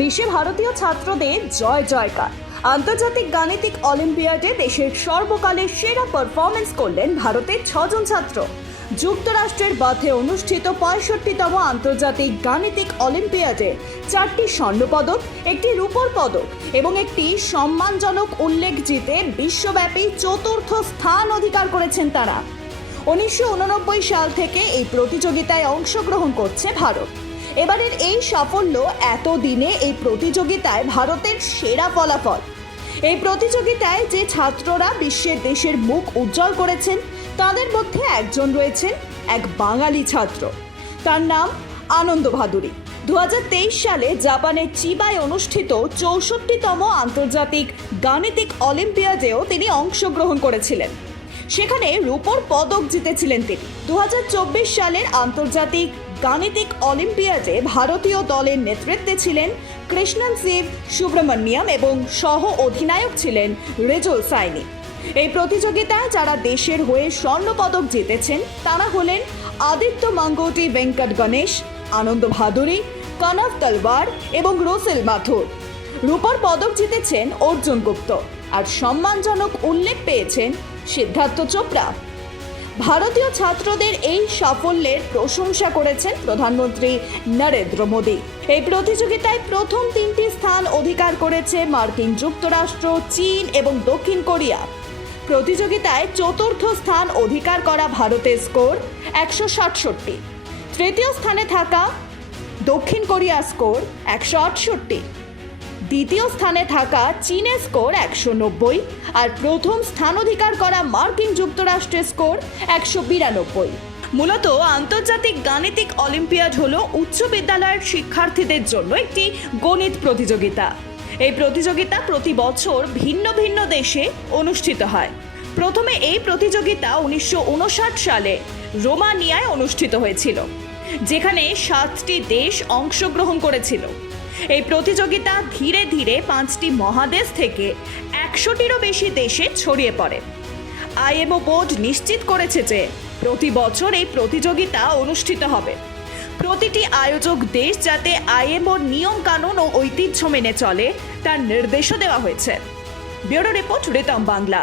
দেশে ভারতীয় ছাত্রদের জয় জয়কার। আন্তর্জাতিক গাণিতিক অলিম্পিয়াডে দেশের সর্বকালের সেরা পারফরমেন্স করলেন ভারতের ছজন ছাত্র। যুক্তরাষ্ট্রের বাথে অনুষ্ঠিত পঁয়ষট্টিতম আন্তর্জাতিক গাণিতিক অলিম্পিয়াডে চারটি স্বর্ণপদক, একটি রূপর পদক এবং একটি সম্মানজনক উল্লেখ জিতে বিশ্বব্যাপী চতুর্থ স্থান অধিকার করেছেন তারা। উনিশশো উননব্বই সাল থেকে এই প্রতিযোগিতায় অংশগ্রহণ করছে ভারত। এবারের এই সাফল্য এতদিনে এই প্রতিযোগিতায় ভারতের সেরা ফলাফল। এই প্রতিযোগিতায় যে ছাত্ররা বিশ্বের দেশের মুখ উজ্জ্বল করেছেন, তাদের মধ্যে একজন রয়েছেন এক বাঙালি ছাত্র। তার নাম আনন্দ ভাদুরী। দু হাজার তেইশ সালে জাপানের চিবায় অনুষ্ঠিত চৌষট্টিতম আন্তর্জাতিক গাণিতিক অলিম্পিয়াডেও তিনি অংশগ্রহণ করেছিলেন। সেখানে রূপর পদক জিতেছিলেন তিনি। দু হাজার চব্বিশ সালের আন্তর্জাতিক গাণিতিক অলিম্পিয়াডে ভারতীয় দলের নেতৃত্বে ছিলেন কৃষ্ণন শিব সুব্রমণ্যম এবং সহ অধিনায়ক ছিলেন রেজল সাইনি। এই প্রতিযোগিতায় যারা দেশের হয়ে স্বর্ণপদক জিতেছেন, তারা হলেন আদিত্য মাঙ্গোটি ভেঙ্কট গণেশ, আনন্দ ভাদুরী কনক তলবার এবং রোসেল মাথুর। রূপর পদক জিতেছেন অর্জুন গুপ্ত। আর সম্মানজনক উল্লেখ পেয়েছেন সিদ্ধার্থ চোপড়া। ভারতীয় ছাত্রদের এই সাফল্যের প্রশংসা করেছেন প্রধানমন্ত্রী নরেন্দ্র মোদী। এই প্রতিযোগিতায় প্রথম তিনটি স্থান অধিকার করেছে মার্কিন যুক্তরাষ্ট্র, চীন এবং দক্ষিণ কোরিয়া। প্রতিযোগিতায় চতুর্থ স্থান অধিকার করা ভারতের স্কোর একশো সাতষট্টি। তৃতীয় স্থানে থাকা দক্ষিণ কোরিয়া স্কোর একশো আটষট্টি। দ্বিতীয় স্থানে থাকা চীনের স্কোর একশো নব্বই আর প্রথম স্থান অধিকার করা মার্কিন যুক্তরাষ্ট্রের স্কোর একশো বিরানব্বই। মূলত আন্তর্জাতিক গাণিতিক অলিম্পিয়াড হলো উচ্চ বিদ্যালয়ের শিক্ষার্থীদের জন্য একটি গণিত প্রতিযোগিতা। এই প্রতিযোগিতা প্রতি বছর ভিন্ন ভিন্ন দেশে অনুষ্ঠিত হয়। প্রথমে এই প্রতিযোগিতা উনিশশো উনষাট সালে রোমানিয়ায় অনুষ্ঠিত হয়েছিল, যেখানে সাতটি দেশ অংশগ্রহণ করেছিল। এই প্রতিযোগিতা ধীরে ধীরে পাঁচটি মহাদেশ থেকে একশোটিরও বেশি দেশে ছড়িয়ে পড়ে। আইএমও বোর্ড নিশ্চিত করেছে যে প্রতি বছর এই প্রতিযোগিতা অনুষ্ঠিত হবে। প্রতিটি আয়োজক দেশ যাতে আইএমওর নিয়ম কানুন ও ঐতিহ্য মেনে চলে, তার নির্দেশও দেওয়া হয়েছে। Bureau report Ritam Bangla.